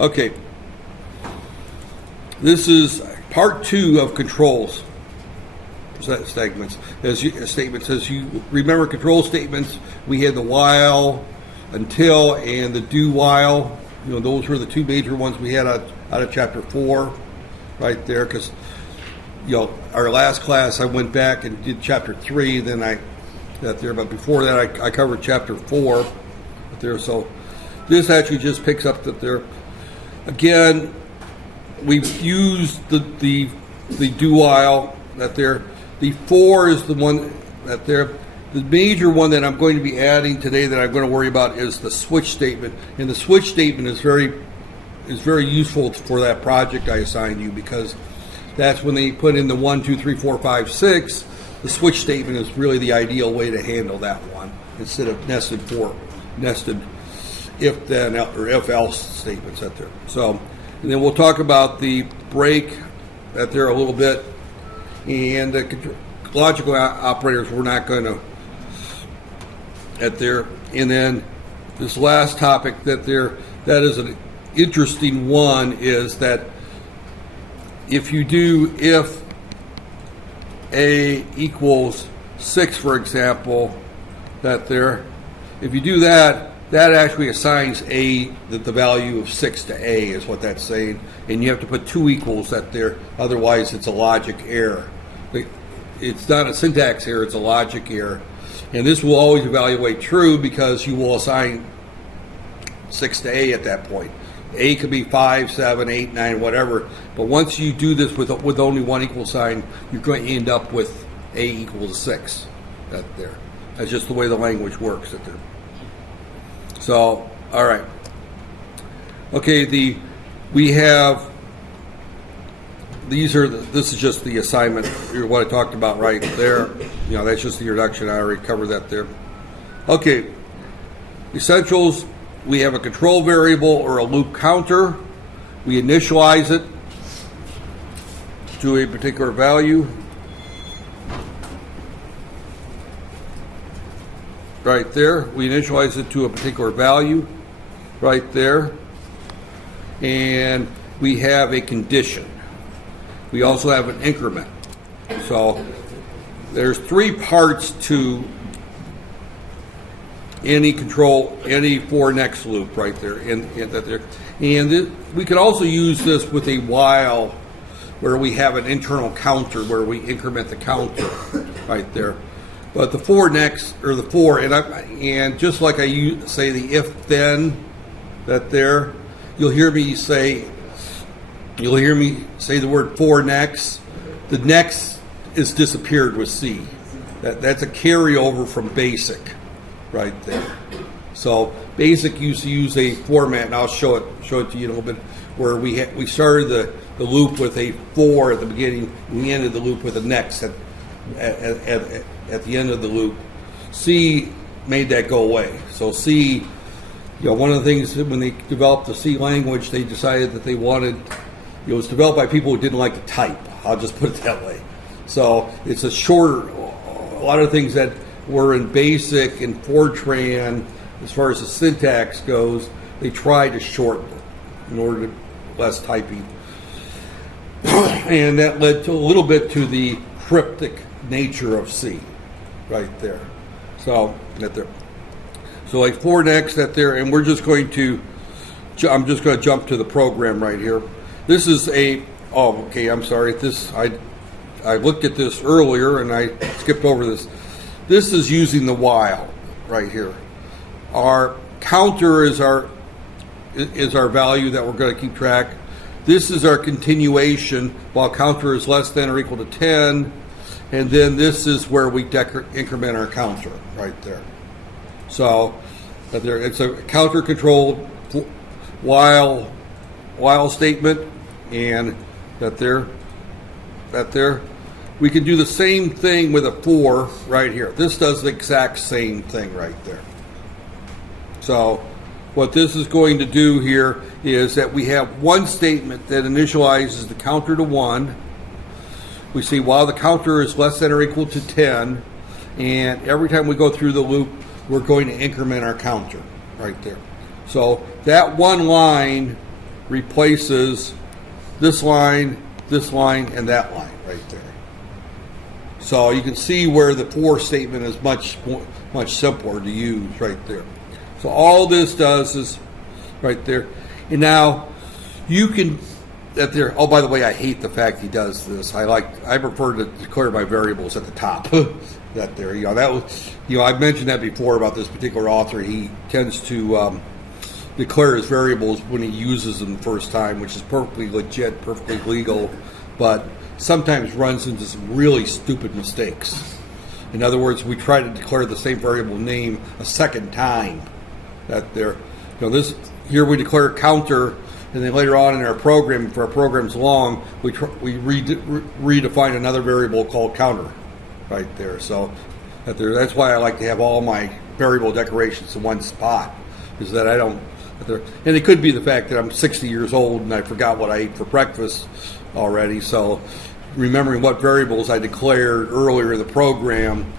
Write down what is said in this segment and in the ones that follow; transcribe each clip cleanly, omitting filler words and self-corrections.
Okay. This is part 2 of controls statements. As you remember, control statements, we had the while, until, and the do while. You know, those were the 2 major ones we had out of chapter 4, right there. Because, you know, our last class I went back and did chapter 3, then but before that I covered chapter 4 there. So this actually just picks up that there. Again, we've used the do while that there. The for is the one that there. The major one that I'm going to be adding today that I'm going to worry about is the switch statement. And the switch statement is very useful for that project I assigned you, because that's when they put in the 1, 2, 3, 4, 5, 6. The switch statement is really the ideal way to handle that one, instead of nested if then or if else statements out there. So, and then we'll talk about the break out there a little bit, and the logical operators we're not going to at there. And then this last topic that is an interesting one is that if you do if A equals 6, for example, if you do that actually assigns A the value of 6 to A is what that's saying, and you have to put 2 equals there, otherwise it's a logic error. It's not a syntax error, it's a logic error. And this will always evaluate true because you will assign 6 to A at that point. A could be 5, 7, 8, 9, whatever. But once you do this with only 1 equal sign, you're going to end up with A equals 6 there. That's just the way the language works there. So, all right. Okay, we have this is just the assignment, what I talked about right there. You know, that's just the introduction. I already covered that there. Okay, essentials. We have a control variable or a loop counter. We initialize it to a particular value. Right there. We initialize it to a particular value. Right there. And we have a condition. We also have an increment. So there's 3 parts to any for next loop right there. And we could also use this with a while, where we have an internal counter where we increment the counter right there. But the for next, or the for, and just like I say the if then there, you'll hear me say the word for next. The next is disappeared with C. That's a carryover from basic right there. So basic used to use a format, and I'll show it to you in a little bit, where we started the loop with a for at the beginning, and we ended the loop with a next at the end of the loop. C made that go away. So C, you know, one of the things when they developed the C language, they decided that they wanted, it was developed by people who didn't like to type. I'll just put it that way. So it's a lot of things that were in BASIC and Fortran, as far as the syntax goes, they tried to shorten it in order to less typing. And that led to a little bit to the cryptic nature of C right there. So like for next and we're just going to, I'm just going to jump to the program right here. This is I'm sorry. I looked at this earlier and I skipped over this. This is using the while right here. Our counter is our value that we're going to keep track. This is our continuation while counter is less than or equal to 10, and then this is where we increment our counter right there. So it's a counter controlled while statement, and that there. We can do the same thing with a for right here. This does the exact same thing right there. So what this is going to do here is that we have one statement that initializes the counter to 1. We see while the counter is less than or equal to 10, and every time we go through the loop, we're going to increment our counter right there. So that one line replaces this line, and that line right there. So you can see where the for statement is much simpler to use right there. So all this does is right there. And now you can that there. Oh, by the way, I hate the fact he does this. I prefer to declare my variables at the top. That there, that was, I've mentioned that before about this particular author. He tends to declare his variables when he uses them the first time, which is perfectly legit, perfectly legal, but sometimes runs into some really stupid mistakes. In other words, we try to declare the same variable name a second time. That there, this here we declare counter, and then later on in our program, if our program's long, we redefine another variable called counter, right there. So that's why I like to have all my variable decorations in one spot, is that I don't. And it could be the fact that I'm 60 years old and I forgot what I ate for breakfast already. So remembering what variables I declared earlier in the program,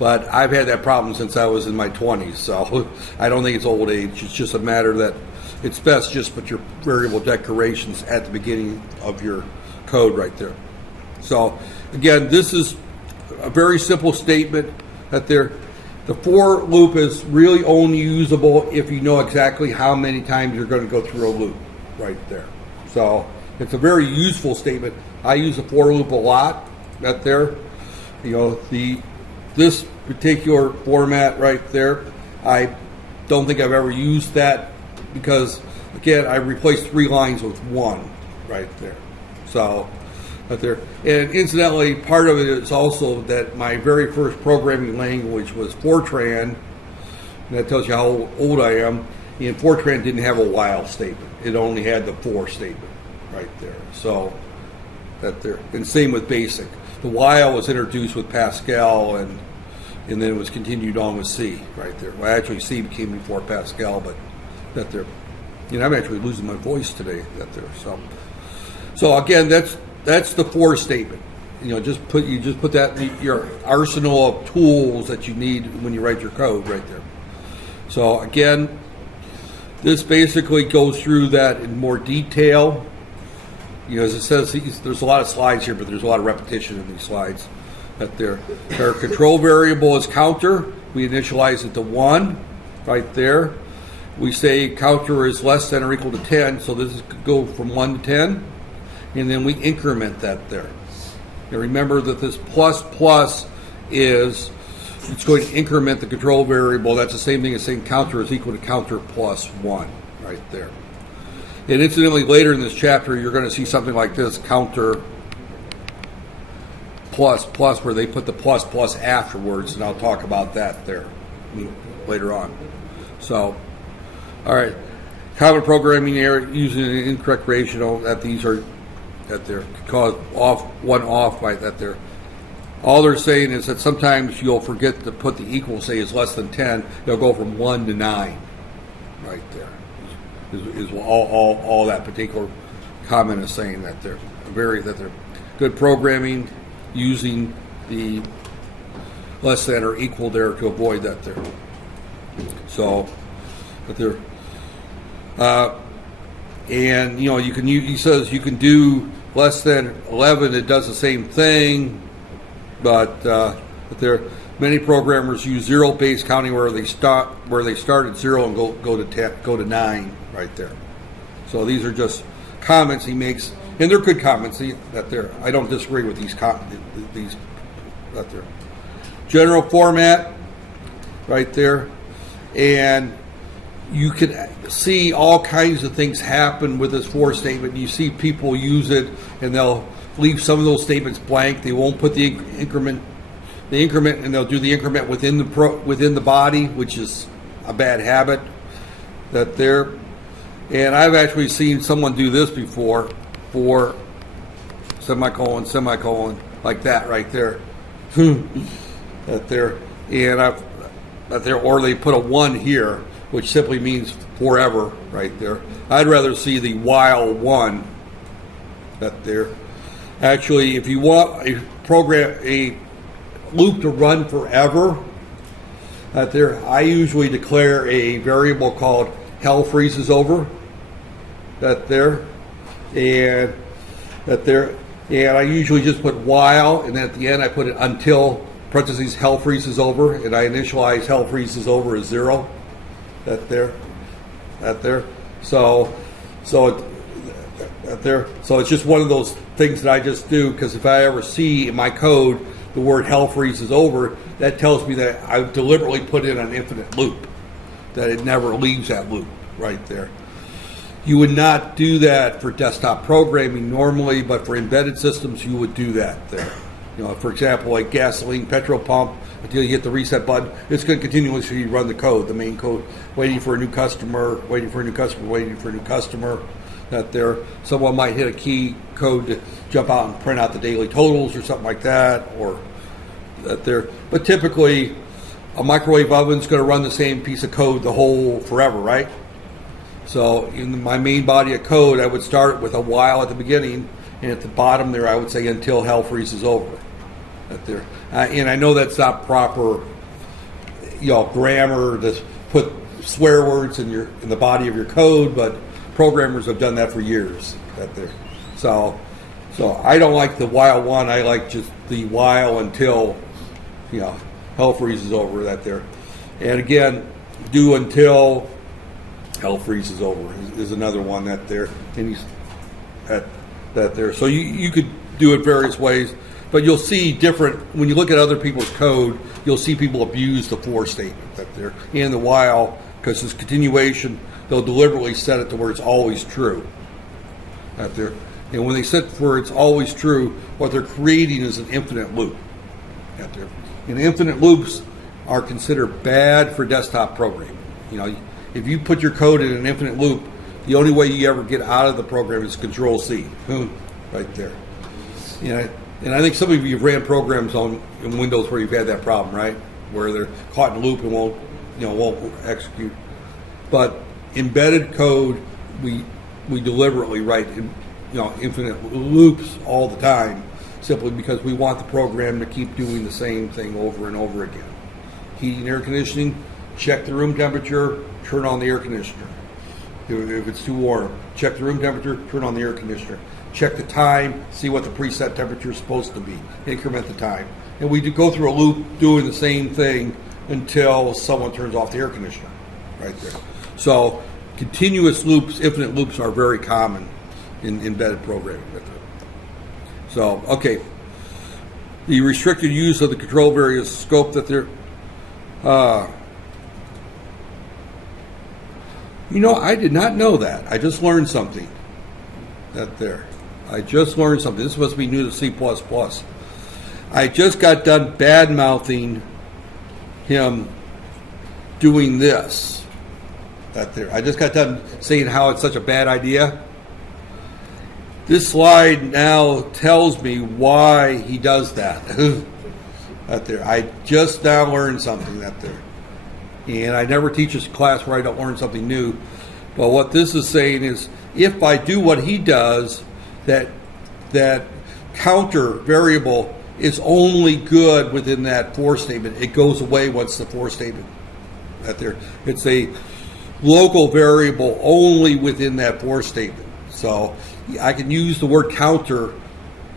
but I've had that problem since I was in my 20s. So I don't think it's old age. It's just a matter that it's best just put your variable decorations at the beginning of your code right there. So again, this is a very simple statement that the for loop is really only usable if you know exactly how many times you're going to go through a loop right there. So it's a very useful statement. I use the for loop a lot right there. This particular format right there, I don't think I've ever used that because, again, I replaced 3 lines with 1 right there. So right there. And incidentally, part of it is also that my very first programming language was Fortran, and that tells you how old I am. And Fortran didn't have a while statement; it only had the for statement right there. So that there, and same with BASIC. The while was introduced with Pascal, and then it was continued on with C right there. Well, actually, C came before Pascal, but that there. I'm actually losing my voice today. That there. So again, that's the for statement. Just put that in your arsenal of tools that you need when you write your code right there. So again, this basically goes through that in more detail. As it says, there's a lot of slides here, but there's a lot of repetition in these slides. That there. Our control variable is counter. We initialize it to 1 right there. We say counter is less than or equal to 10, so this is go from 1 to 10. And then we increment that there. Now remember that this plus it's going to increment the control variable. That's the same thing as saying counter is equal to counter plus 1 right there. And incidentally, later in this chapter, you're going to see something like this, counter plus, where they put the plus afterwards, and I'll talk about that there later on. So, all right. Common programming error using an incorrect ratio, that these are that there could cause one off by that there. All they're saying is that sometimes you'll forget to put the equal, say is less than 10. They'll go from 1 to 9 right there. Is all that particular comment is saying that they're good programming using the less than or equal there to avoid that there. So that they're and he says you can do less than 11. It does the same thing, but there many programmers use zero-based counting where they start at 0 and go to 9 right there. So these are just comments he makes, and they're good comments. I don't disagree with these right there. General format right there, and you can see all kinds of things happen with this for statement. You see people use it, and they'll leave some of those statements blank. They won't put the increment, and they'll do the increment within the body, which is a bad habit. That there, and I've actually seen someone do this before, for semicolon like that right there. That there, and or they put a 1 here, which simply means forever right there. I'd rather see the while 1 that there. Actually, if you want a loop to run forever, that there, I usually declare a variable called hell freezes over that there, and that there, and I usually just put while, and then at the end I put it until parentheses hell freezes over, and I initialize hell freezes over as 0. That there. So it's just one of those things that I just do, because if I ever see in my code the word hell freezes over, that tells me that I deliberately put in an infinite loop, that it never leaves that loop right there. You would not do that for desktop programming normally, but for embedded systems you would do that there. You know, for example, like gasoline, petrol pump, until you hit the reset button, it's going to continuously run the code, the main code, waiting for a new customer, waiting for a new customer, waiting for a new customer. That there, someone might hit a key code to jump out and print out the daily totals or something like that, or that there. But typically, a microwave oven's going to run the same piece of code the whole forever, right? So in my main body of code, I would start with a while at the beginning, and at the bottom there, I would say until hell freezes over. That there, and I know that's not proper, grammar to put swear words in the body of your code, but programmers have done that for years. That there, so I don't like the while one. I like just the while until, hell freezes over. That there, and again, do until hell freezes over is another one that there, and that there. So you could do it various ways. But you'll see different, when you look at other people's code, you'll see people abuse the for statement that there, and the while, because it's continuation, they'll deliberately set it to where it's always true. That there. And when they set where it's always true, what they're creating is an infinite loop. That there. And infinite loops are considered bad for desktop programming. If you put your code in an infinite loop, the only way you ever get out of the program is Control-C. Boom, right there. And I think some of you have ran programs in Windows where you've had that problem, right? Where they're caught in a loop and won't execute. But embedded code, we deliberately write infinite loops all the time, simply because we want the program to keep doing the same thing over and over again. Heating, air conditioning, check the room temperature, turn on the air conditioner. If it's too warm, check the room temperature, turn on the air conditioner. Check the time, see what the preset temperature is supposed to be, increment the time. And we do go through a loop doing the same thing until someone turns off the air conditioner, right there. So continuous loops, infinite loops are very common in embedded programming. So, okay. The restricted use of the control variable scope that they're, I did not know that. I just learned something. That there. I just learned something. This must be new to C++. I just got done bad-mouthing him doing this. That there. I just got done saying how it's such a bad idea. This slide now tells me why he does that. That there. I just now learned something. That there. And I never teach a class where I don't learn something new. But what this is saying is, if I do what he does, that counter variable is only good within that for statement. It goes away once the for statement. That there. It's a local variable only within that for statement. So I can use the word counter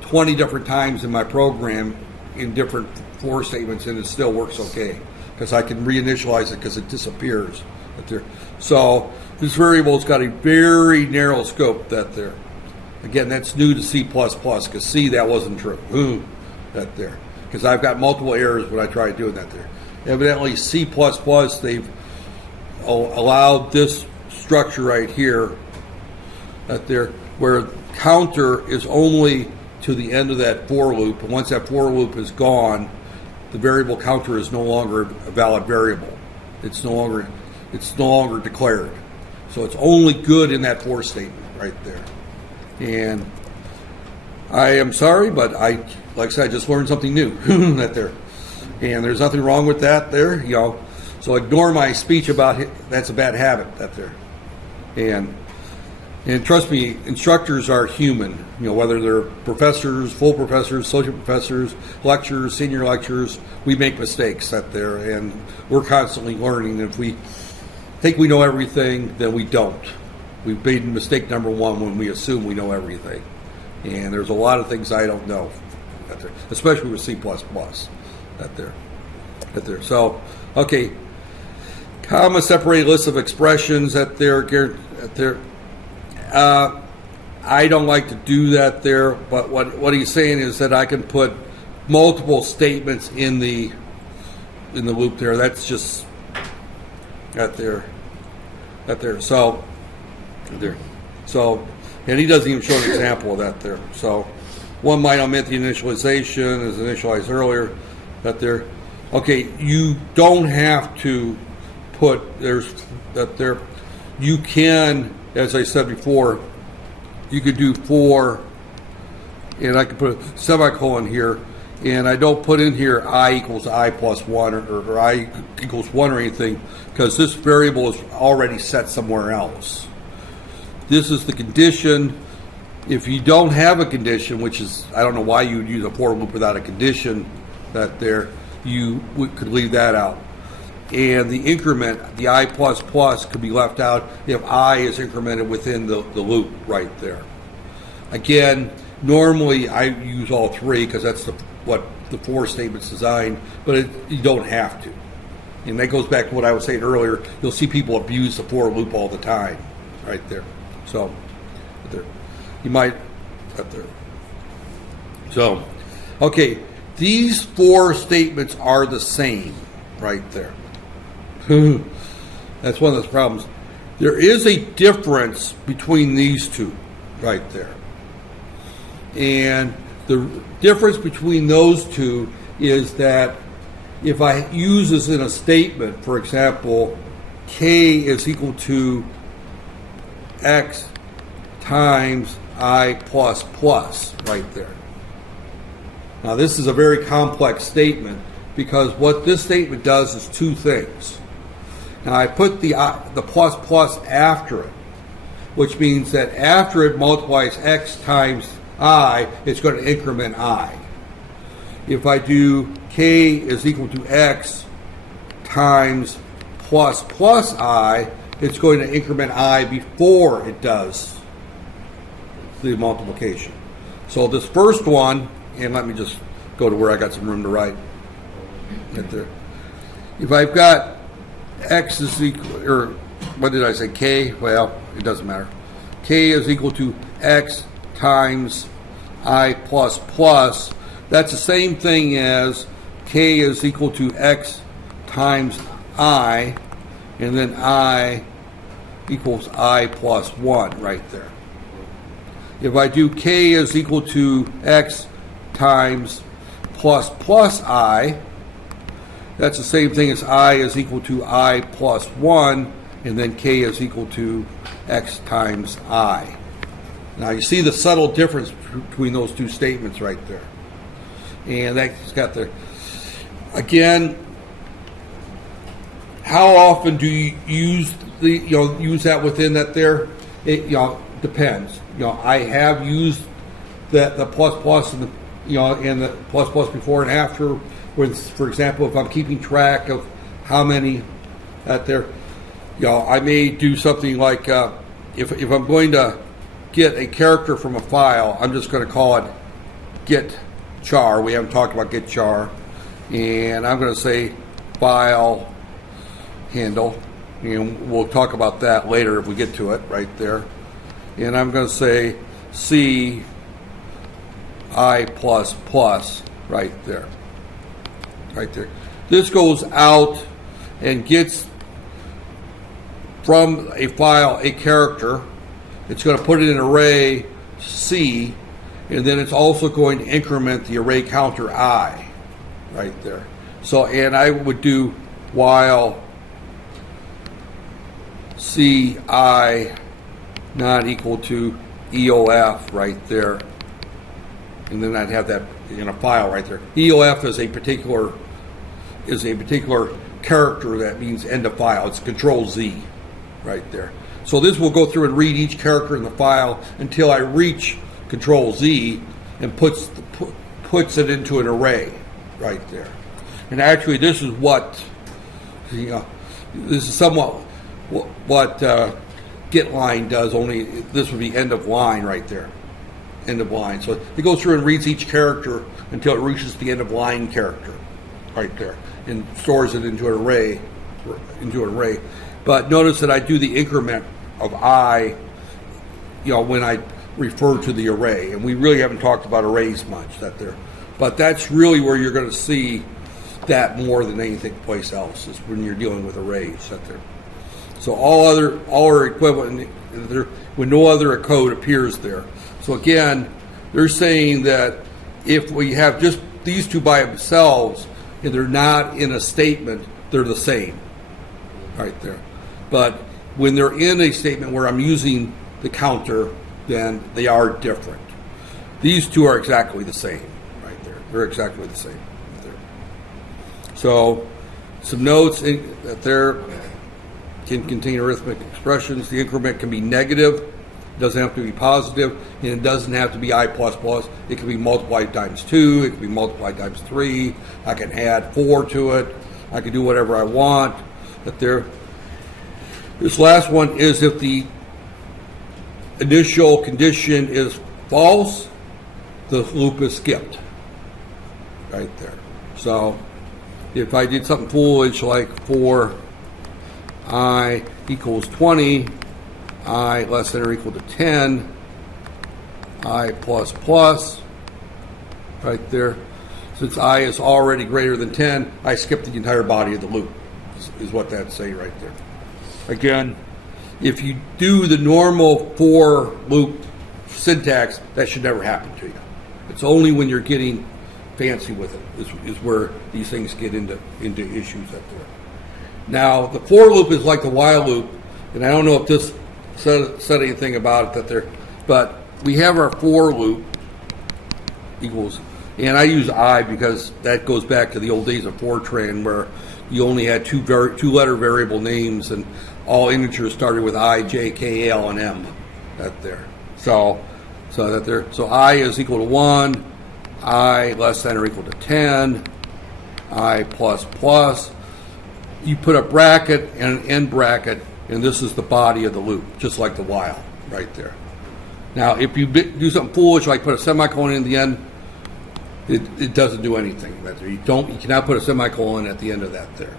20 different times in my program in different for statements, and it still works okay, because I can reinitialize it because it disappears. That there. So this variable's got a very narrow scope. That there. Again, that's new to C++, because C, that wasn't true. That there. Because I've got multiple errors when I try doing that there. Evidently, C++, they've allowed this structure right here, that there, where counter is only to the end of that for loop, and once that for loop is gone, the variable counter is no longer a valid variable. It's no longer declared. So it's only good in that for statement right there. And I am sorry, but like I said, I just learned something new that there. And there's nothing wrong with that there, So ignore my speech about it. That's a bad habit that there. And trust me, instructors are human. Whether they're professors, full professors, associate professors, lecturers, senior lecturers, we make mistakes that there, and we're constantly learning. If we think we know everything, then we don't. We've made mistake number one when we assume we know everything. And there's a lot of things I don't know, especially with C++. That there. So, okay. Comma separated list of expressions that there. I don't like to do that there, but what he's saying is that I can put multiple statements in the loop there. That's just that there. So there. So, and he doesn't even show an example of that there. So one might omit the initialization as initialized earlier. That there. Okay, you don't have to put you can, as I said before, you could do for, and I could put a semicolon here, and I don't put in here I equals I plus 1 or I equals 1 or anything, because this variable is already set somewhere else. This is the condition. If you don't have a condition, which is, I don't know why you would use a for loop without a condition, that there, you could leave that out. And the increment, the I plus plus, could be left out if I is incremented within the loop right there. Again, normally I use all three because that's what the for statement's designed, but you don't have to. And that goes back to what I was saying earlier. You'll see people abuse the for loop all the time, right there. So, there, you might, right there. So, okay, these four statements are the same, right there. That's one of those problems. There is a difference between these two right there. And the difference between those two is that if I use this in a statement, for example, k is equal to x times I plus plus right there. Now this is a very complex statement because what this statement does is two things. Now I put the plus plus after it, which means that after it multiplies x times I, it's going to increment I. If I do k is equal to x times plus plus I, it's going to increment I before it does the multiplication. So this first one, and let me just go to where I got some room to write. Right there. If I've got x is equal, or what did I say, k? Well, it doesn't matter. K is equal to x times I plus plus. That's the same thing as k is equal to x times I, and then I equals I plus 1 right there. If I do k is equal to x times plus plus I, that's the same thing as I is equal to I plus 1, and then k is equal to x times I. Now you see the subtle difference between those two statements right there. And that's got the, again, how often do you use use that within that there? It depends. I have used the plus plus and the plus plus before and after. With, for example, if I'm keeping track of how many out there, I may do something like if I'm going to get a character from a file, I'm just going to call it get char. We haven't talked about get char, and I'm going to say file handle. We'll talk about that later if we get to it right there. And I'm going to say C I plus plus right there. Right there. This goes out and gets from a file a character. It's going to put it in array C, and then it's also going to increment the array counter I right there. So, and I would do while CI not equal to EOF right there, and then I'd have that in a file right there. EOF is a particular character that means end of file. It's Control Z right there. So this will go through and read each character in the file until I reach Control Z and puts it into an array right there. And actually, this is what this is somewhat what get line does, only this would be end of line right there. End of line. So it goes through and reads each character until it reaches the end of line character right there and stores it into an array. But notice that I do the increment of I, when I refer to the array. And we really haven't talked about arrays much there. But that's really where you're going to see that more than anything place else, is when you're dealing with arrays there. So all are equivalent when no other code appears there. So again, they're saying that if we have just these two by themselves and they're not in a statement, they're the same right there. But when they're in a statement where I'm using the counter, then they are different. These two are exactly the same right there. They're exactly the same right there. So some notes that there can contain arithmetic expressions. The increment can be negative. It doesn't have to be positive, and it doesn't have to be I++. It can be multiplied times 2. It can be multiplied times 3. I can add 4 to it. I can do whatever I want. This last one is if the initial condition is false, the loop is skipped right there. So if I did something foolish like for I equals 20, I less than or equal to 10, I plus plus, right there. Since I is already greater than 10, I skip the entire body of the loop, is what that's saying right there. Again, if you do the normal for loop syntax, that should never happen to you. It's only when you're getting fancy with it is where these things get into issues up there. Now, the for loop is like the while loop, and I don't know if this said anything about it but we have our for loop equals, and I use I because that goes back to the old days of Fortran where you only had two letter variable names and all integers started with I, J, K, L, and M. That there. So I is equal to 1, I less than or equal to 10, I plus plus. You put a bracket and an end bracket, and this is the body of the loop, just like the while right there. Now, if you do something foolish, like put a semicolon in the end, it doesn't do anything right there. You cannot put a semicolon at the end of that there.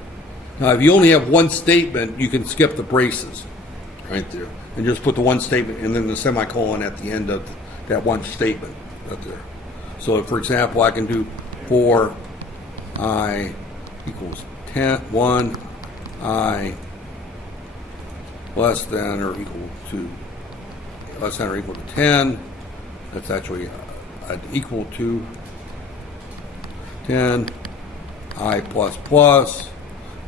Now, if you only have one statement, you can skip the braces right there and just put the one statement and then the semicolon at the end of that one statement right there. So, for example, I can do for I equals 1, I less than or equal to 10. That's actually equal to 10, I plus plus,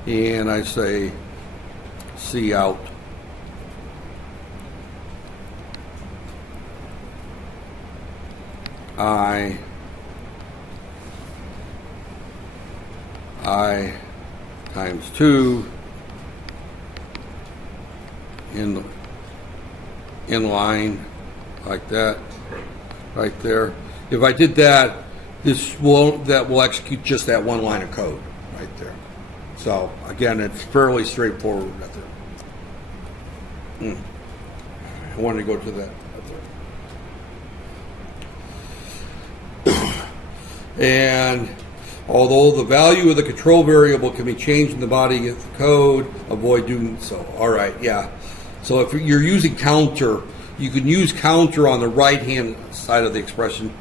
and I say C out. I times 2 in line like that right there. If I did that, that will execute just that one line of code right there. So again, it's fairly straightforward right there. I wanted to go to that right there. And although the value of the control variable can be changed in the body of the code, avoid doing so. All right, yeah. So if you're using counter, you can use counter on the right-hand side of the expression,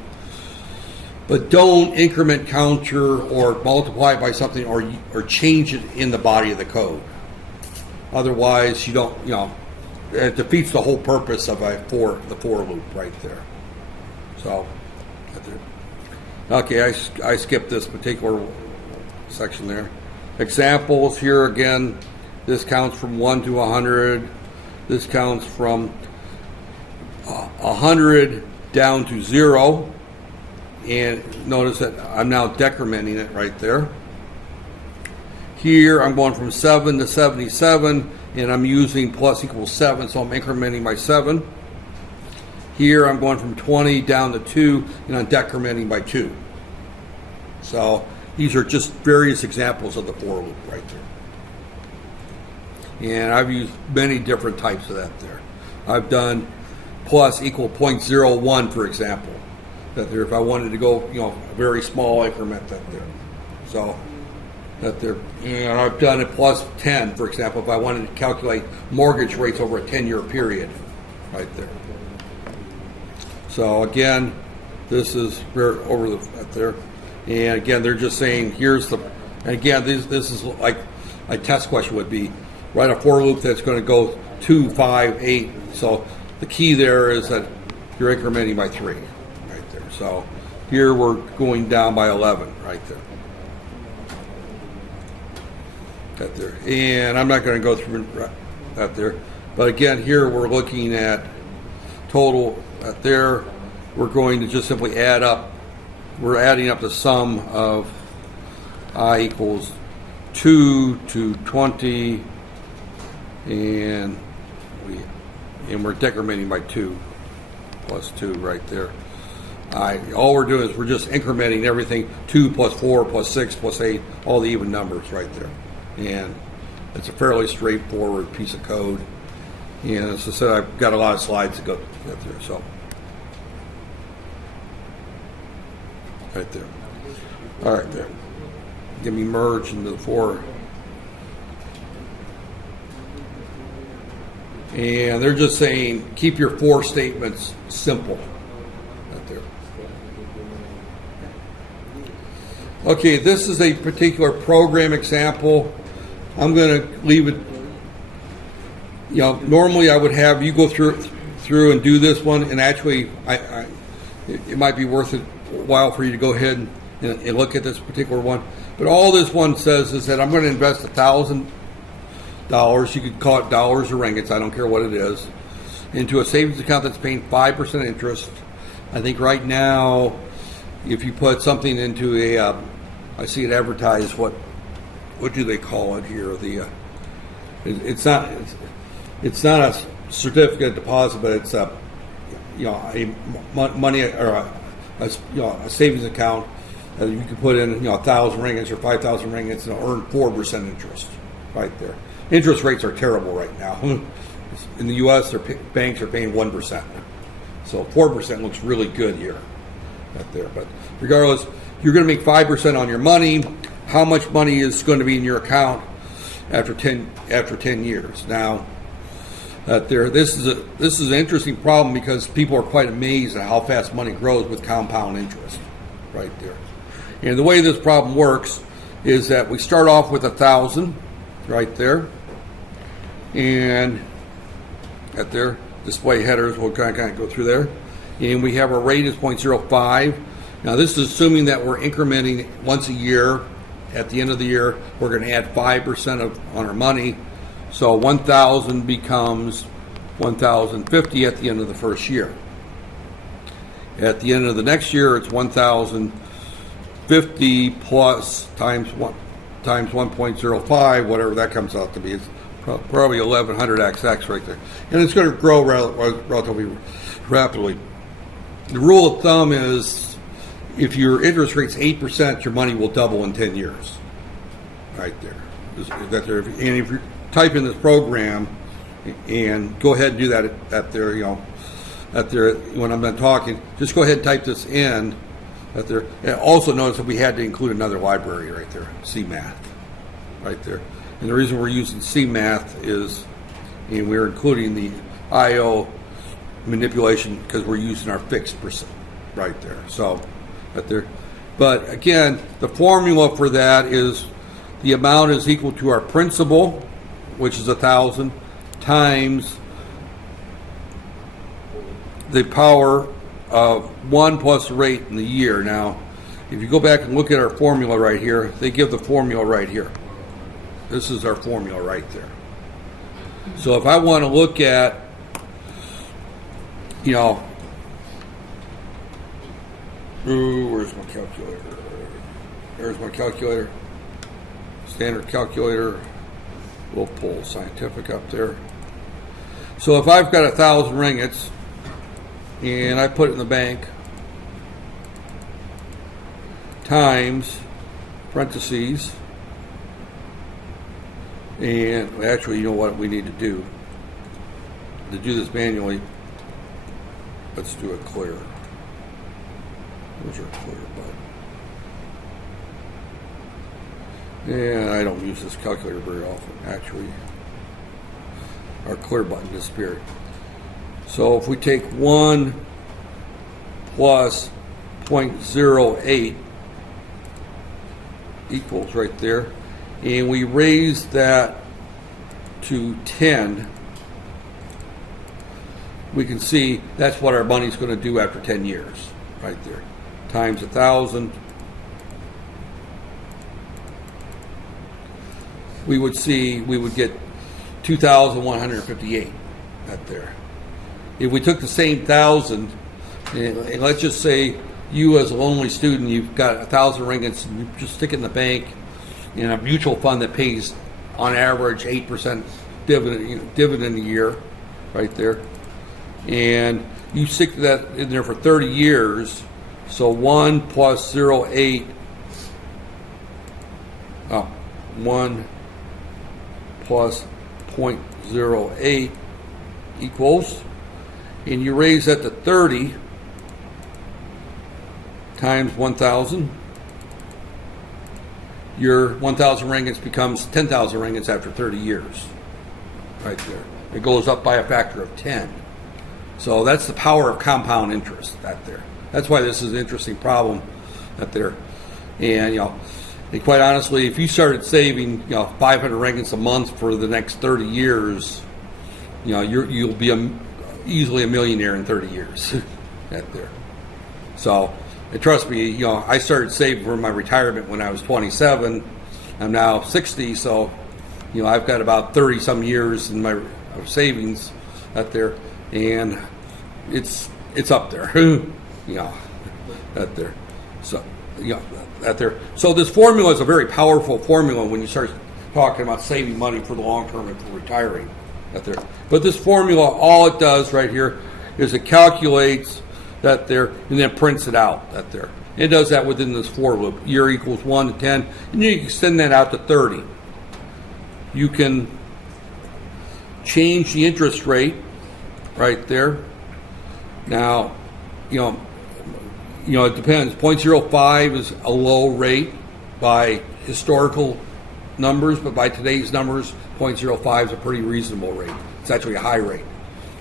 but don't increment counter or multiply it by something or change it in the body of the code. Otherwise, it defeats the whole purpose of the for loop right there. So, right there. Okay, I skipped this particular section there. Examples here again. This counts from 1 to 100. This counts from 100 down to 0. And notice that I'm now decrementing it right there. Here I'm going from 7 to 77, and I'm using plus equals 7, so I'm incrementing by 7. Here I'm going from 20 down to 2, and I'm decrementing by 2. So these are just various examples of the for loop right there. And I've used many different types of that there. I've done plus equal 0.01, for example. That there, if I wanted to go, a very small increment that there. So that there, and I've done it plus 10, for example, if I wanted to calculate mortgage rates over a 10-year period, right there. So again, this is over right there, and again, they're just saying here's the, and again, this is like a test question would be, write a for loop that's going to go 2, 5, 8. So the key there is that you're incrementing by 3, right there. So here we're going down by 11, right there. Right there. And I'm not going to go through that there. But again, here we're looking at total at there. We're going to just simply add up. We're adding up the sum of I equals 2 to 20, and we're decrementing by 2 plus 2 right there. All we're doing is we're just incrementing everything, 2 plus 4 plus 6 plus 8, all the even numbers right there. And it's a fairly straightforward piece of code. And as I said, I've got a lot of slides to go through. So right there. All right there. Give me merge into the for. And they're just saying keep your for statements simple. Right there. Okay, this is a particular program example. I'm going to leave it. Normally I would have you go through and do this one, and actually, it might be worth it a while for you to go ahead and look at this particular one. But all this one says is that I'm going to invest $1,000. You could call it dollars or ringgits. I don't care what it is. Into a savings account that's paying 5% interest. I think right now, if you put something into I see it advertised. What do they call it here? It's not a certificate of deposit, but it's a money or a savings account that you can put in 1,000 ringgits or 5,000 ringgits and earn 4% interest right there. Interest rates are terrible right now. In the U.S., banks are paying 1%, so 4% looks really good here, right there. But regardless, you're going to make 5% on your money. How much money is going to be in your account after 10 years? Now, this is an interesting problem because people are quite amazed at how fast money grows with compound interest, right there. And the way this problem works is that we start off with 1,000, right there, and at there, display headers. We'll kind of go through there, and we have our rate is 0.05. Now, this is assuming that we're incrementing once a year. At the end of the year, we're going to add 5% on our money. So 1,000 becomes 1,050 at the end of the first year. At the end of the next year, it's 1,050 plus times 1.05, whatever that comes out to be. It's probably 1,100 XX right there. And it's going to grow relatively rapidly. The rule of thumb is if your interest rate's 8%, your money will double in 10 years. Right there. And if you type in this program and go ahead and do that at there, when I'm done talking, just go ahead and type this in at there. And also notice that we had to include another library right there, CMath, right there. And the reason we're using CMath is, and we're including the IO manipulation because we're using our fixed percent right there. So, right there. But again, the formula for that is the amount is equal to our principal, which is 1,000, times the power of 1 plus the rate in the year. Now, if you go back and look at our formula right here, they give the formula right here. This is our formula right there. So if I want to look at, where's my calculator? There's my calculator. Standard calculator. We'll pull scientific up there. So if I've got 1,000 ringgits and I put it in the bank times parentheses, and actually, you know what we need to do to do this manually, let's do a clear. Where's our clear button? Yeah, I don't use this calculator very often, actually. Our clear button disappeared. So if we take 1 plus 0.08 equals right there, and we raise that to 10, we can see that's what our money's going to do after 10 years, right there. Times 1,000. We would get 2,158 right there. If we took the same 1,000, and let's just say you as a lonely student, you've got 1,000 ringgits, and you just stick it in the bank in a mutual fund that pays on average 8% dividend a year, right there. And you stick that in there for 30 years, so 1 plus 0.08, 1 plus 0.08 equals, and you raise that to 30 times 1,000, your 1,000 ringgits becomes 10,000 ringgits after 30 years, right there. It goes up by a factor of 10. So that's the power of compound interest right there. That's why this is an interesting problem right there. And, and quite honestly, if you started saving, 500 ringgits a month for the next 30 years, you'll be easily a millionaire in 30 years right there. So, and trust me, I started saving for my retirement when I was 27. I'm now 60, so, I've got about 30 some years in my savings out there, and it's up there, out there. So, out there. So this formula is a very powerful formula when you start talking about saving money for the long term and for retiring out there. But this formula, all it does right here is it calculates that there and then prints it out that there. It does that within this for loop. Year equals 1 to 10, and you can extend that out to 30. You can change the interest rate right there. Now, it depends. 0.05 is a low rate by historical numbers, but by today's numbers, 0.05 is a pretty reasonable rate. It's actually a high rate,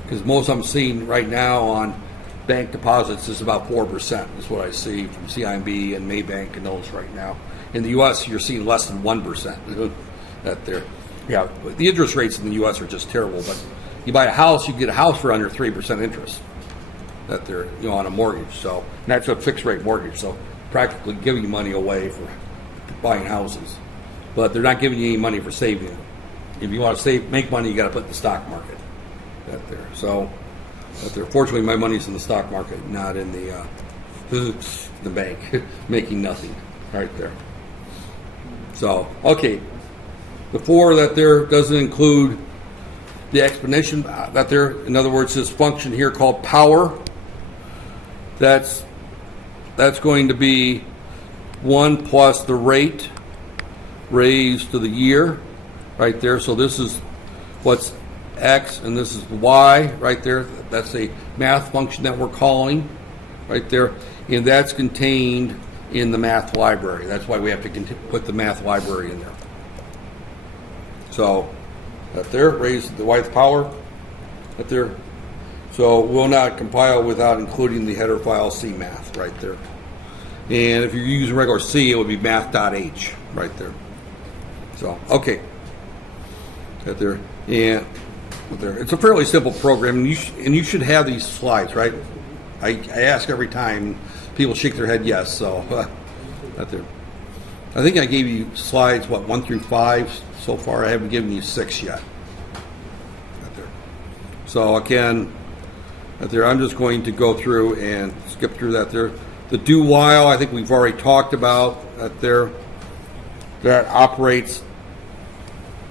because most I'm seeing right now on bank deposits is about 4%. Is what I see from CIMB and Maybank and those right now. In the U.S., you're seeing less than 1%. That there, yeah. The interest rates in the U.S. are just terrible. But you buy a house, you get a house for under 3% interest. That they're on a mortgage. So and that's a fixed rate mortgage. So practically giving money away for buying houses, but they're not giving you any money for saving it. If you want to make money, you got to put it in the stock market. That there. So that there. Fortunately, my money's in the stock market, not in the bank, making nothing. Right there. So okay, the 4 that there doesn't include the explanation that there. In other words, this function here called power. That's going to be 1 plus the rate raised to the year, right there. So this is what's x and this is y, right there. That's a math function that we're calling, right there, and that's contained in the math library. That's why we have to put the math library in there. So that there, raise the y to the power, that there. So we'll not compile without including the header file cmath right there. And if you're using regular C, it would be math.h right there. So, okay. Right there. And there. It's a fairly simple program, and you should have these slides, right? I ask every time, people shake their head yes, so right there. I think I gave you slides, 1 through 5 so far. I haven't given you 6 yet. Right there. So again, right there, I'm just going to go through and skip through that there. The do while, I think we've already talked about that there. That operates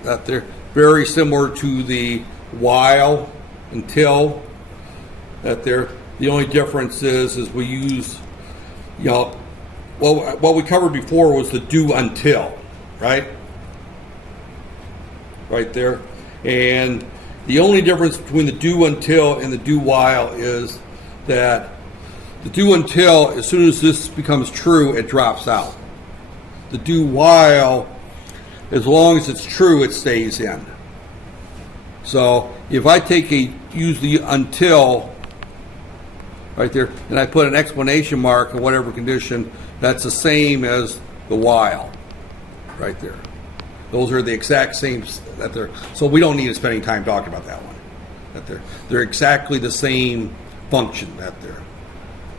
that there. Very similar to the while, until that there. The only difference is we use, well, what we covered before was the do until, right? Right there. And The only difference between the do until and the do while is that the do until, as soon as this becomes true, it drops out. The do while, as long as it's true, it stays in. So if I use the until right there, and I put an exclamation mark in whatever condition, that's the same as the while right there. Those are the exact same that they're, so we don't need to spend any time talking about that one. That they're exactly the same function that there.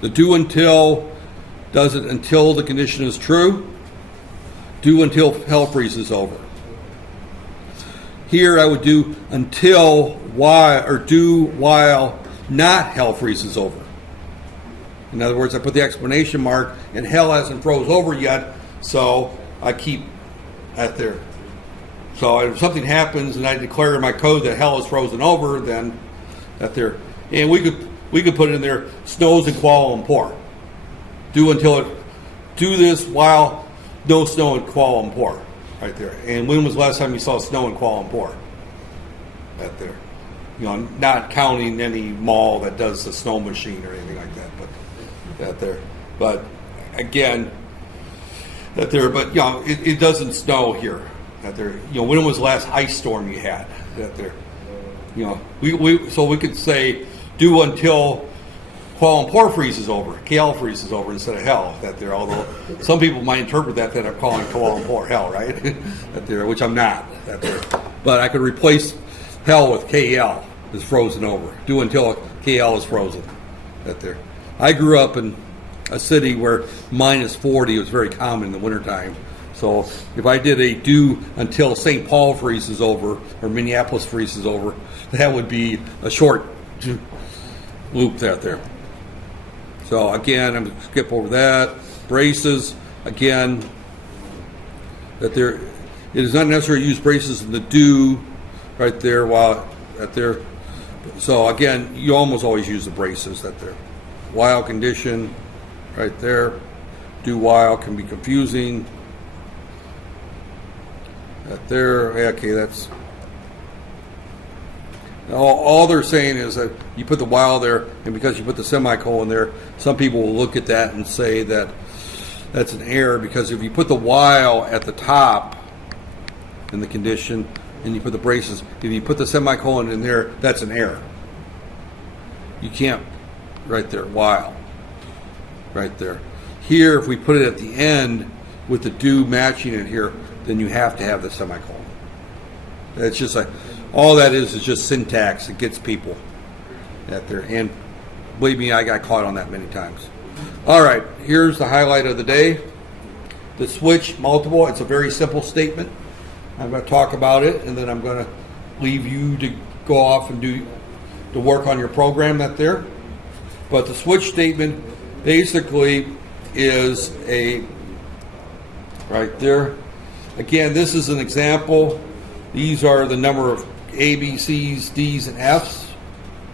The do until does it until the condition is true. Do until hell freezes over. Here I would do until while, or do while not hell freezes over. In other words, I put the exclamation mark and hell hasn't froze over yet, so I keep that there. So if something happens and I declare in my code that hell is frozen over, then that there. And we could put in there snows in Kuala Lumpur. Do this while no snow in Kuala Lumpur, right there. And when was the last time you saw snow in Kuala Lumpur? Right there. You know, not counting any mall that does the snow machine or anything like that, but that there. But again, that there. But you know, it doesn't snow here. That there. You know, when was the last ice storm you had? That there. You know, so we could say do until Kuala Lumpur freezes over, KL freezes over instead of hell. That there. Although some people might interpret that I'm calling Kuala Lumpur hell, right? That there, which I'm not. That there. But I could replace hell with KL is frozen over. Do until KL is frozen. That there. I grew up in a city where minus 40 was very common in the wintertime. So if I did a do until St. Paul freezes over or Minneapolis freezes over, that would be a short loop that there. So again, I'm going to skip over that. Braces, again, that there, it is not necessary to use braces in the do right there while at there. So again, you almost always use the braces that there. While condition right there. Do while can be confusing. That there, okay, that's all they're saying is that you put the while there, and because you put the semicolon there, some people will look at that and say that that's an error, because if you put the while at the top in the condition and you put the braces, if you put the semicolon in there, that's an error. You can't, right there, while, right there. Here, if we put it at the end with the do matching it here, then you have to have the semicolon. It's just like, all that is just syntax. It gets people at there. And believe me, I got caught on that many times. All right, here's the highlight of the day. The switch multiple, it's a very simple statement. I'm going to talk about it, and then I'm going to leave you to go off and do the work on your program that there. But the switch statement basically is right there. Again, this is an example. These are the number of A, B, C's, D's, and F's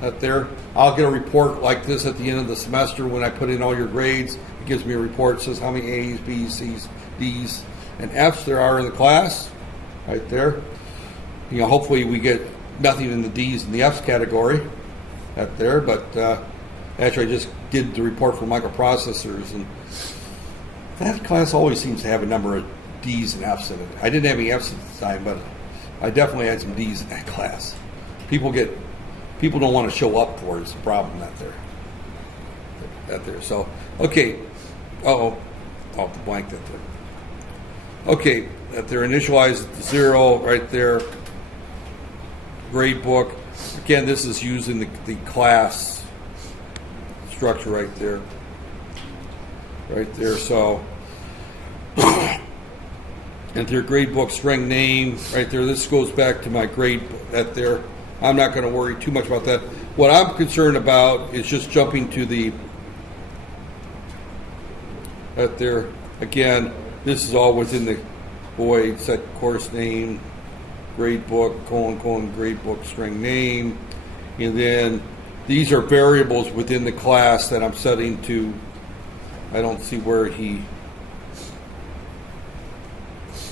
out there. I'll get a report like this at the end of the semester when I put in all your grades. It gives me a report that says how many A's, B's, C's, D's, and F's there are in the class, right there. You know, hopefully we get nothing in the D's and the F's category out there, but actually I just did the report for microprocessors, and that class always seems to have a number of D's and F's in it. I didn't have any F's at the time, but I definitely had some D's in that class. People don't want to show up for it. It's a problem out there. So, okay. Off the blank that there. Okay, that they're initialized to 0 right there. Grade book. Again, this is using the class structure right there. Right there. So, and their grade book string name right there. This goes back to my grade that there. I'm not going to worry too much about that. What I'm concerned about is just jumping to the right there. Again, this is all within the void. Set course name, grade book, : grade book string name, and then these are variables within the class that I'm setting to. I don't see where he.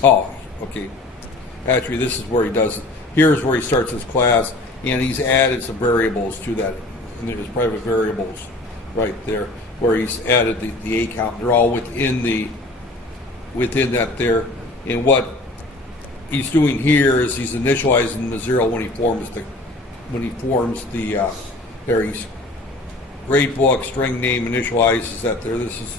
Oh, okay. Actually, this is where he does it. Here's where he starts his class, and he's added some variables to that, and there's private variables right there where he's added the A count. They're all within that there. And what he's doing here is he's initializing the 0 when he forms the there. He's grade book string name initializes that there. This is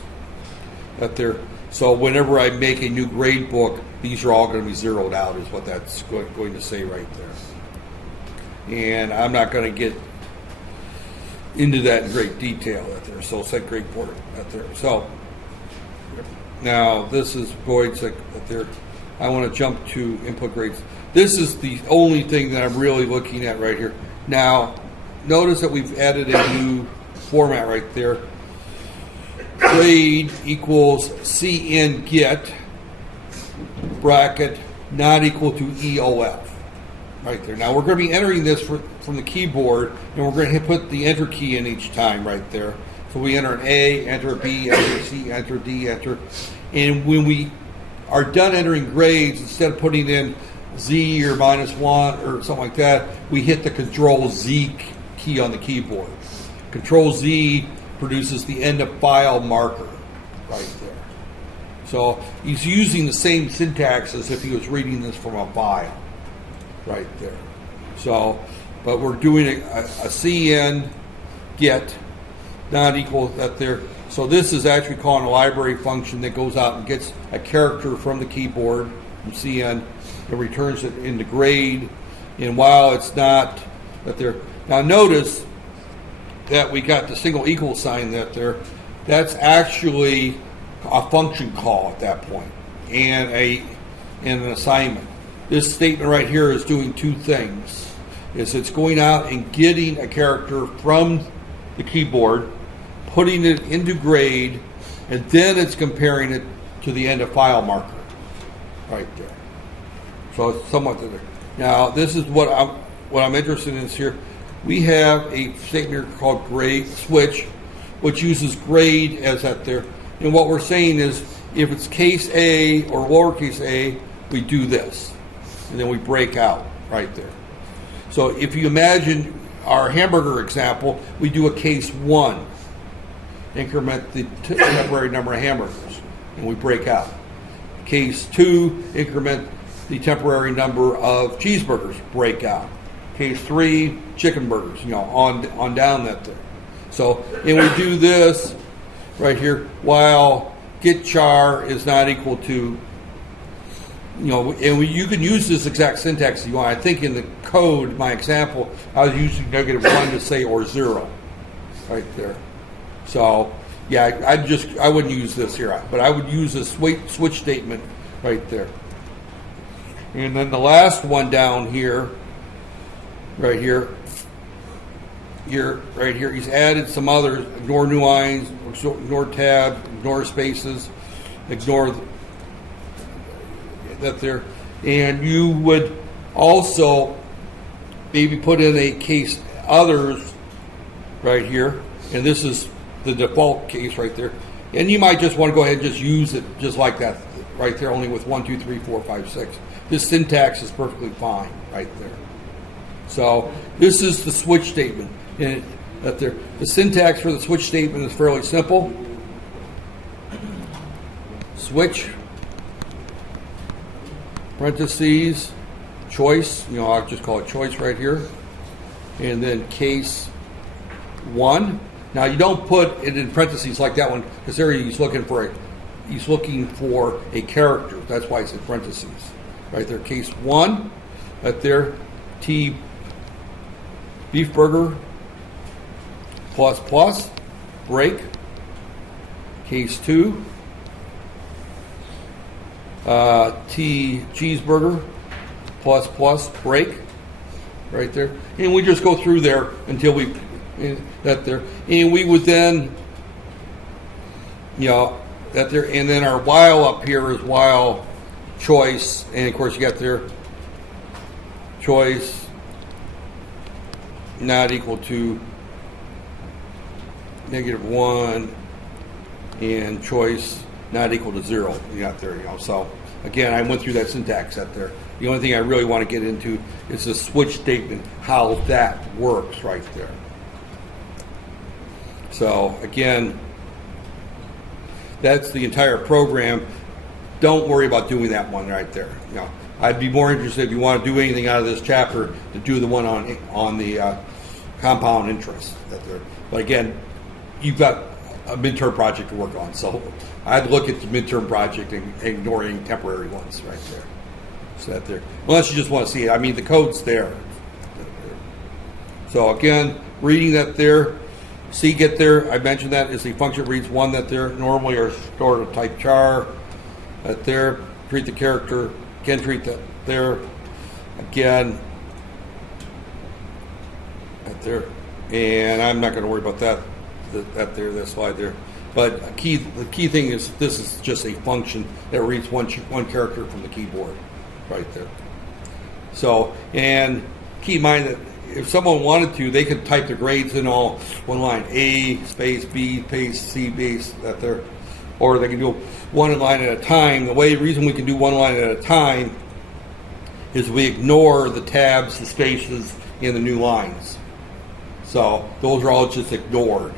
that there. So whenever I make a new grade book, these are all going to be zeroed out, is what that's going to say right there. And I'm not going to get into that in great detail right there. So set grade port right there. So now this is voids right there. I want to jump to input grades. This is the only thing that I'm really looking at right here. Now notice that we've added a new format right there. Grade equals CN get bracket not equal to EOF right there. Now we're going to be entering this from the keyboard, and we're going to put the enter key in each time right there. So we enter an A, enter a B, enter C, enter D, enter. And when we are done entering grades, instead of putting in Z or -1 or something like that, we hit the Control Z key on the keyboard. Control Z produces the end of file marker right there. So he's using the same syntax as if he was reading this from a file right there. So, but we're doing a CN get not equal that there. So this is actually calling a library function that goes out and gets a character from the keyboard from CN and returns it into grade. And while it's not that there, now notice that we got the single equal sign that there. That's actually a function call at that point and an assignment. This statement right here is doing two things. It's going out and getting a character from the keyboard, putting it into grade, and then it's comparing it to the end of file marker right there. So it's somewhat there. Now this is what I'm interested in is here. We have a statement here called grade switch, which uses grade as that there. And what we're saying is, if it's case A or lowercase a, we do this, and then we break out right there. So if you imagine our hamburger example, we do a case 1, increment the temporary number of hamburgers, and we break out. Case 2, increment the temporary number of cheeseburgers, break out. Case 3, chicken burgers, on down that there. So, and we do this right here while get char is not equal to, and you can use this exact syntax if you want. I think in the code, my example, I was using -1 to say or 0 right there. So, yeah, I wouldn't use this here, but I would use a switch statement right there. And then the last one down here, right here, he's added some others. Ignore new lines, ignore tab, ignore spaces, ignore that there. And you would also maybe put in a case others right here. And this is the default case right there. And you might just want to go ahead and just use it just like that right there, only with 1, 2, 3, 4, 5, 6. This syntax is perfectly fine right there. So this is the switch statement. And that there, the syntax for the switch statement is fairly simple. Switch, parentheses, choice, I'll just call it choice right here. And then case 1. Now you don't put it in parentheses like that one, because there he's looking for a character. That's why it's in parentheses. Right there, case 1, right there, T beef burger ++ break. Case 2, T cheeseburger ++ break. Right there, and we just go through there until we that there, and we would then that there, and then our while up here is while choice, and of course you got there choice not equal to -1 and choice not equal to 0. You got there, so again, I went through that syntax out there. The only thing I really want to get into is the switch statement, how that works right there. So again, that's the entire program. Don't worry about doing that one right there. You know, I'd be more interested if you want to do anything out of this chapter to do the one on the compound interest. But again, you've got a midterm project to work on, so I'd look at the midterm project and ignore any temporary ones right there. So that there, unless you just want to see it. I mean, the code's there. So again, reading that there. C get there, I mentioned that is the function reads one that there normally are stored of type char. That there, treat the character, can treat that there. Again, that there. And I'm not going to worry about that there, that slide there. But the key thing is this is just a function that reads one character from the keyboard right there. So, and keep in mind that if someone wanted to, they could type the grades in all one line, A space B space C base that there, or they can do one line at a time. The reason we can do one line at a time is we ignore the tabs, the spaces in the new lines. So those are all just ignored.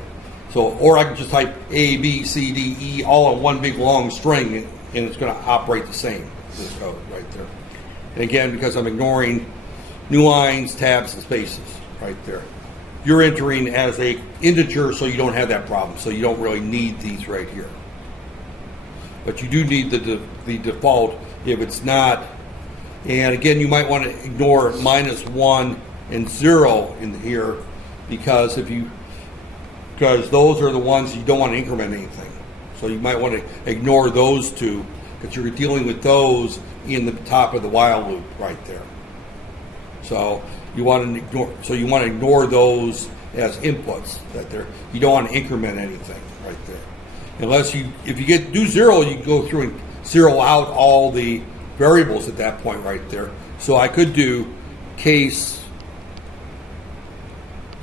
So, or I can just type A, B, C, D, E all in one big long string, and it's going to operate the same. This code right there. And again, because I'm ignoring new lines, tabs, and spaces right there. You're entering as a integer, so you don't have that problem. So you don't really need these right here. But you do need the default if it's not. And again, you might want to ignore -1 and 0 in here because those are the ones you don't want to increment anything. So you might want to ignore those two because you're dealing with those in the top of the while loop right there. So you want to ignore those as inputs that there. You don't want to increment anything right there. Unless if you do 0, you can go through and zero out all the variables at that point right there. So I could do case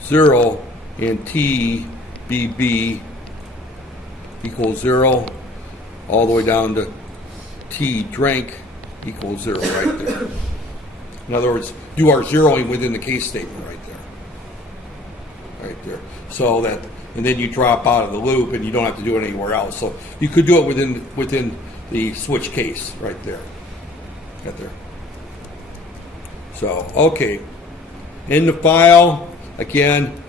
0 and TBB equals 0 all the way down to T drink equals 0 right there. In other words, do our zeroing within the case statement right there. So that, and then you drop out of the loop and you don't have to do it anywhere else. So you could do it within the switch case right there. Right there. So, okay. In the file, again,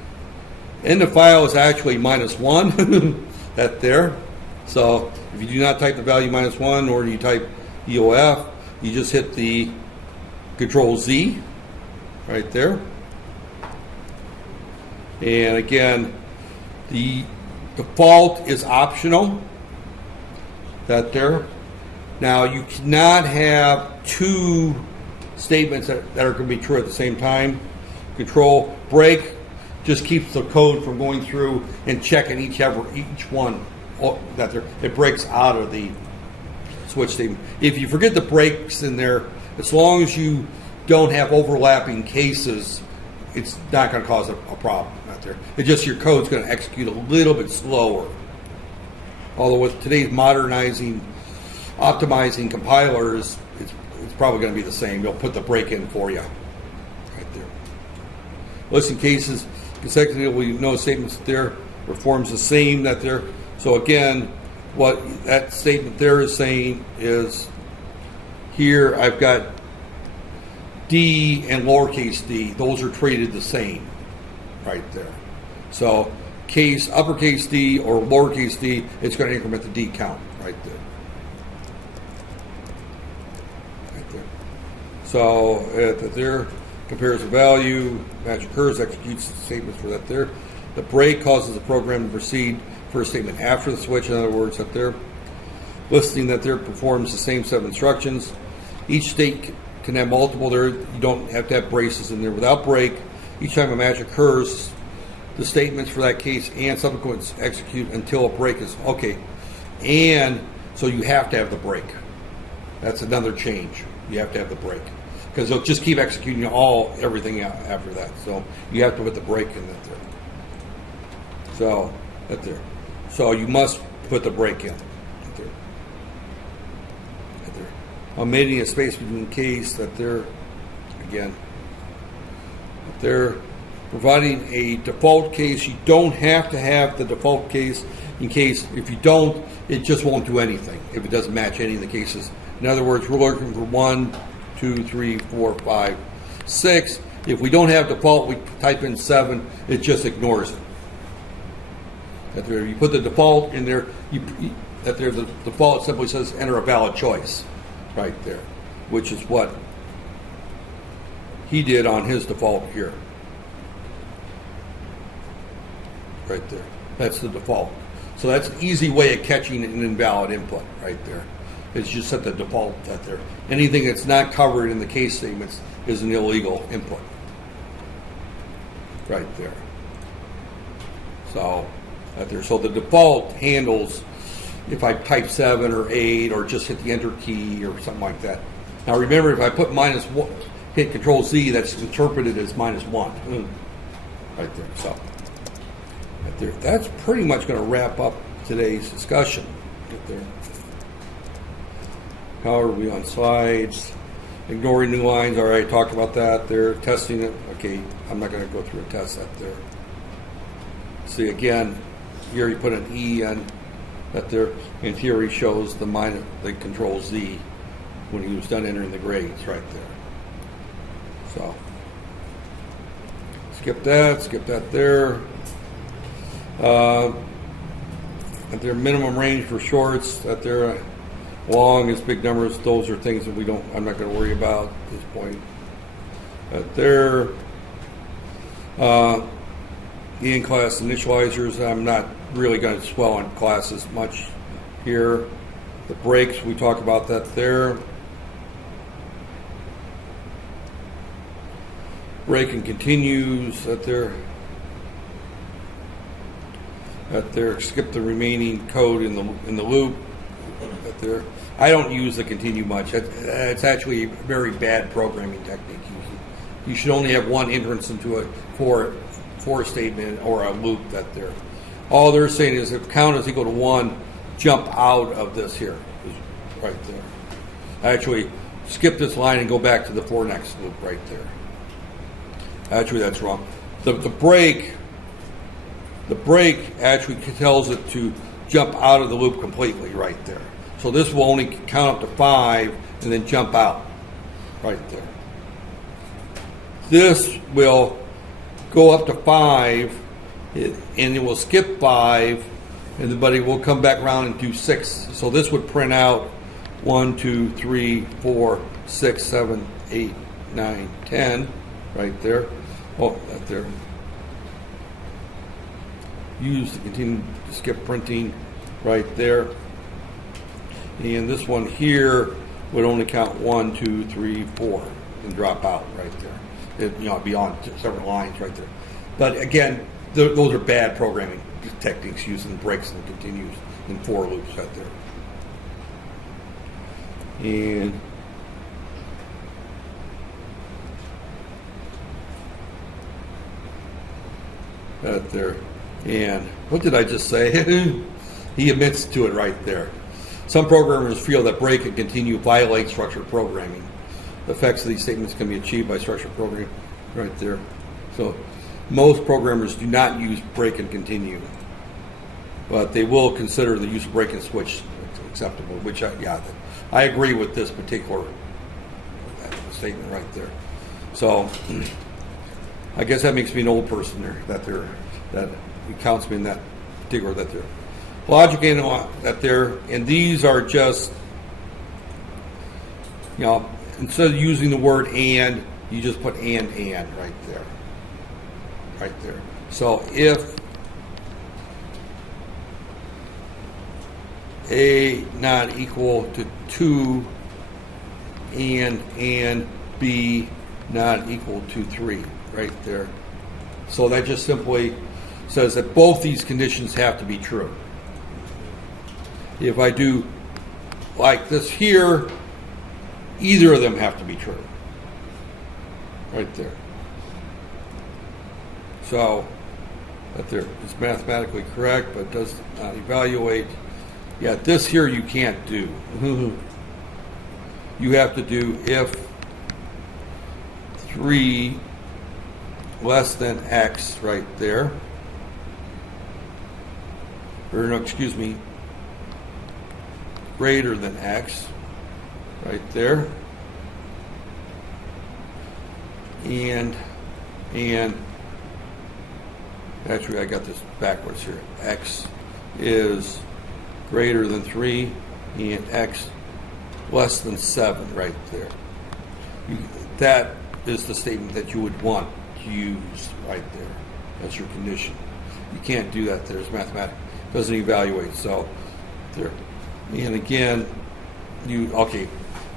in the file is actually -1, that there. So if you do not type the value -1 or you type EOF, you just hit the Control Z right there. And again, the default is optional, that there. Now you cannot have two statements that are going to be true at the same time. Control break just keeps the code from going through and checking each one that there. It breaks out of the switch statement. If you forget the breaks in there, as long as you don't have overlapping cases, it's not going to cause a problem out there. It's just your code's going to execute a little bit slower. Although with today's optimizing compilers, it's probably going to be the same. They'll put the break in for you right there. Listen cases consecutively, no statements there performs the same that there. So again, what that statement there is saying is here I've got D and lowercase d. Those are treated the same right there. So case uppercase D or lowercase d, it's going to increment the D count right there. Right there. So there compares the value, match occurs, executes the statements for that there. The break causes the program to proceed for a statement after the switch, in other words, up there. Listing that there performs the same set of instructions. Each state can have multiple there. You don't have to have braces in there. Without break, each time a match occurs, the statements for that case and subsequent execute until a break is okay. And so you have to have the break. That's another change. You have to have the break because they'll just keep executing everything after that. So you have to put the break in that there. So that there. So you must put the break in. Right there. Right there. omitting a space between case, that they're, again, they're providing a default case. You don't have to have the default case in case, if you don't, it just won't do anything if it doesn't match any of the cases. In other words, we're looking for 1, 2, 3, 4, 5, 6. If we don't have default, we type in 7, it just ignores it. That there, you put the default in there, that there, the default simply says enter a valid choice right there, which is what he did on his default here. Right there. That's the default. So that's an easy way of catching an invalid input right there. It's just set the default that there. Anything that's not covered in the case statements is an illegal input. Right there. So that there. So the default handles if I type 7 or 8 or just hit the enter key or something like that. Now remember, if I put -1, hit Control Z, that's interpreted as -1. Right there. So right there. That's pretty much going to wrap up today's discussion. Right there. How are we on slides? Ignoring new lines. All right, talked about that. They're testing it. Okay, I'm not going to go through and test that there. See again, here you put an E on that there. In theory, shows the Control Z when he was done entering the grades right there. So skip that there. At their minimum range for shorts, that they're long is big numbers. Those are things that I'm not going to worry about at this point. At their the in-class initializers, I'm not really going to swell on classes much here. The breaks, we talk about that there. Break and continues at their skip the remaining code in the loop. At their, I don't use the continue much. It's actually a very bad programming technique. You should only have one entrance into a for statement or a loop. That there, all they're saying is if count is equal to 1, jump out of this here, right there. Actually, skip this line and go back to the for next loop right there. Actually, that's wrong. The break actually tells it to jump out of the loop completely right there. So this will only count up to 5 and then jump out right there. This will go up to 5 and it will skip 5, but it will come back around and do 6. So this would print out 1, 2, 3, 4, 6, 7, 8, 9, 10 right there. Oh, right there. Use to continue to skip printing right there. And this one here would only count 1, 2, 3, 4 and drop out right there. It, be on several lines right there. But again, those are bad programming techniques using breaks and continues and for loops right there. And right there. And what did I just say? He admits to it right there. Some programmers feel that break and continue violate structured programming. The effects of these statements can be achieved by structured programming right there. So most programmers do not use break and continue, but they will consider the use of break and switch acceptable, which I agree with this particular statement right there. So I guess that makes me an old person there, that it counts me in that particular that there. Logic and that there, and these are just, instead of using the word and, you just put and right there. Right there. So if A not equal to 2 and B not equal to 3, right there. So that just simply says that both these conditions have to be true. If I do like this here, either of them have to be true. Right there. So that there is mathematically correct, but does not evaluate. Yeah, this here you can't do. you have to do if 3 less than X right there. Or no, excuse me, greater than X right there. And actually I got this backwards here. X is greater than 3 and X less than 7 right there. That is the statement that you would want to use right there. That's your condition. You can't do that. There's mathematics. Doesn't evaluate. So there. And again, okay.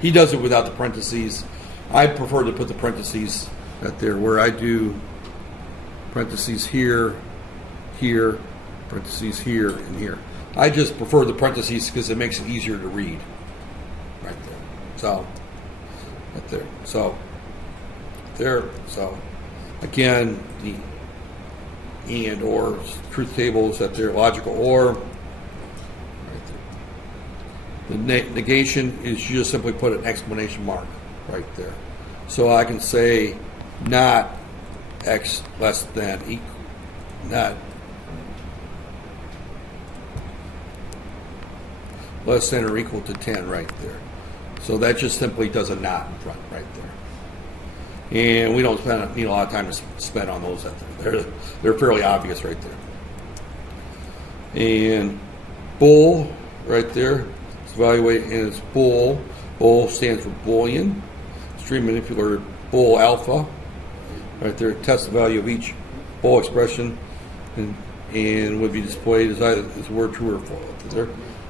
He does it without the parentheses. I prefer to put the parentheses right there where I do parentheses here, here, parentheses here, and here. I just prefer the parentheses because it makes it easier to read. Right there. So, right there. So, there. So, again, the and or truth tables at their logical or. Right there. The negation is you just simply put an exclamation mark right there. So I can say not X less than equal, not less than or equal to 10 right there. So that just simply does a not in front right there. And we don't need a lot of time to spend on those. They're fairly obvious right there. And bool right there. It's evaluated as bool. Bool stands for Boolean. Stream manipulator bool alpha. Right there. Test the value of each bool expression and would be displayed as either as word true or false. There.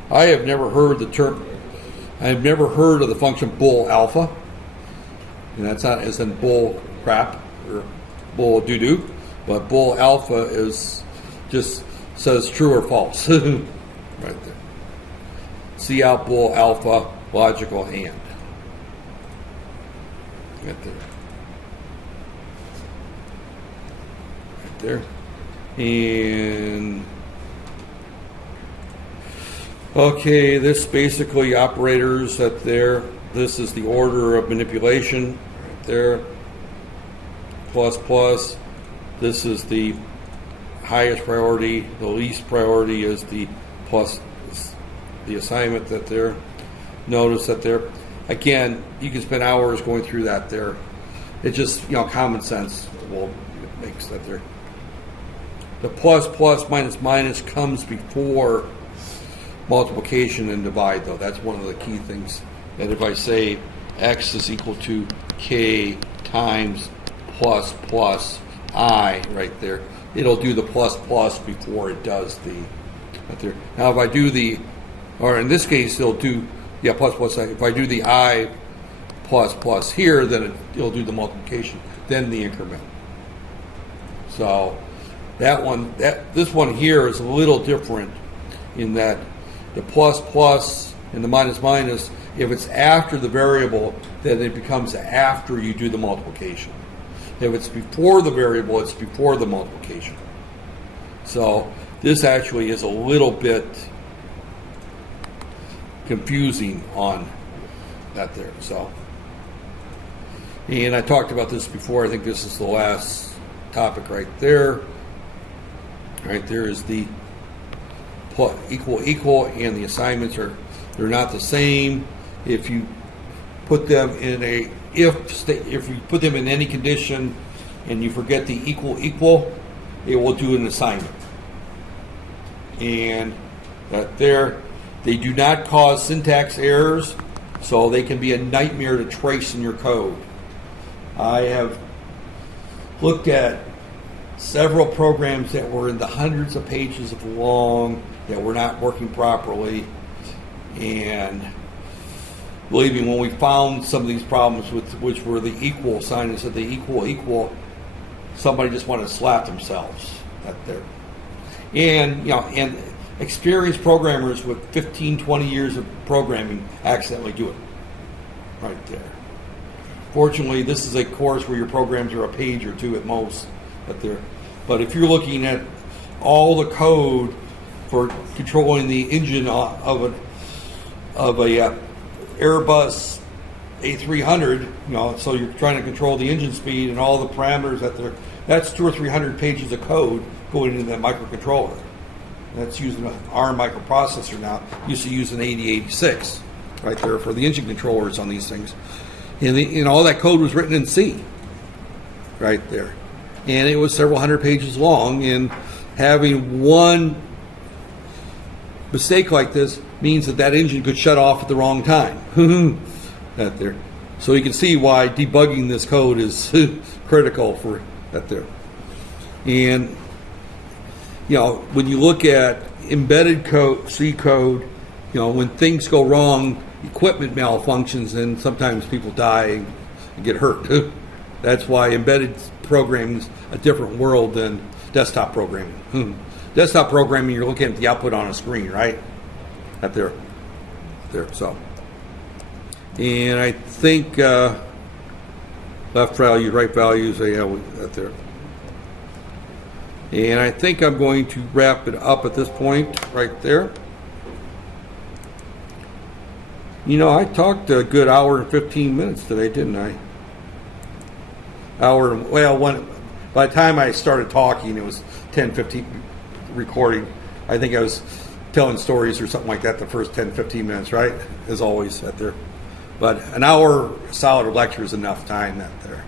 I have never heard the term. I have never heard of the function bool alpha. And that's not as in bull crap or bull doo-doo, but bull alpha is just says true or false. Right there. See out bull alpha, logical and. Right there. Right there. And okay, this basically operators that there. This is the order of manipulation right there. Plus plus. This is the highest priority. The least priority is the plus the assignment that there. Notice that there. Again, you can spend hours going through that there. It's just, common sense will makes that there. The plus plus minus minus comes before multiplication and divide though. That's one of the key things. And if I say x is equal to k times plus plus I right there, it'll do the plus plus before it does the right there. Now if I do the, or in this case it'll do, plus plus I. If I do the I plus plus here, then it'll do the multiplication, then the increment. So this one here is a little different in that the plus plus and the minus minus, if it's after the variable, then it becomes after you do the multiplication. If it's before the variable, it's before the multiplication. So this actually is a little bit confusing on that there. So, and I talked about this before. I think this is the last topic right there. Right there is the equal, and the assignments they're not the same. If you put them in a if you put them in any condition and you forget the equal, it will do an assignment. And that there, they do not cause syntax errors, so they can be a nightmare to trace in your code. I have looked at several programs that were in the hundreds of pages of long that were not working properly, and believe me, when we found some of these problems which were the equal sign and said the equal, somebody just wanted to slap themselves right there. And and experienced programmers with 15, 20 years of programming accidentally do it right there. Fortunately, this is a course where your programs are a page or two at most. But if you're looking at all the code for controlling the engine of a Airbus A300, you know, so you're trying to control the engine speed and all the parameters that there. That's 200 or 300 pages of code going into that microcontroller. That's using an ARM microprocessor now. Used to use an 8086 right there for the engine controllers on these things. And all that code was written in C right there. And it was several hundred pages long, and having one mistake like this means that engine could shut off at the wrong time. That there. So you can see why debugging this code is critical for that there. And you know, when you look at embedded code, C code, you know, when things go wrong, equipment malfunctions, and sometimes people die and get hurt. That's why embedded programming is a different world than desktop programming. Desktop programming, you're looking at the output on a screen, right? Up there. So, and I think left values, right values, yeah, up there. And I think I'm going to wrap it up at this point, right there. You know, I talked a good hour and 15 minutes today, didn't I? By the time I started talking, it was 10-15 recording. I think I was telling stories or something like that the first 10-15 minutes, right? As always, out there. But an hour solid lecture is enough time out there.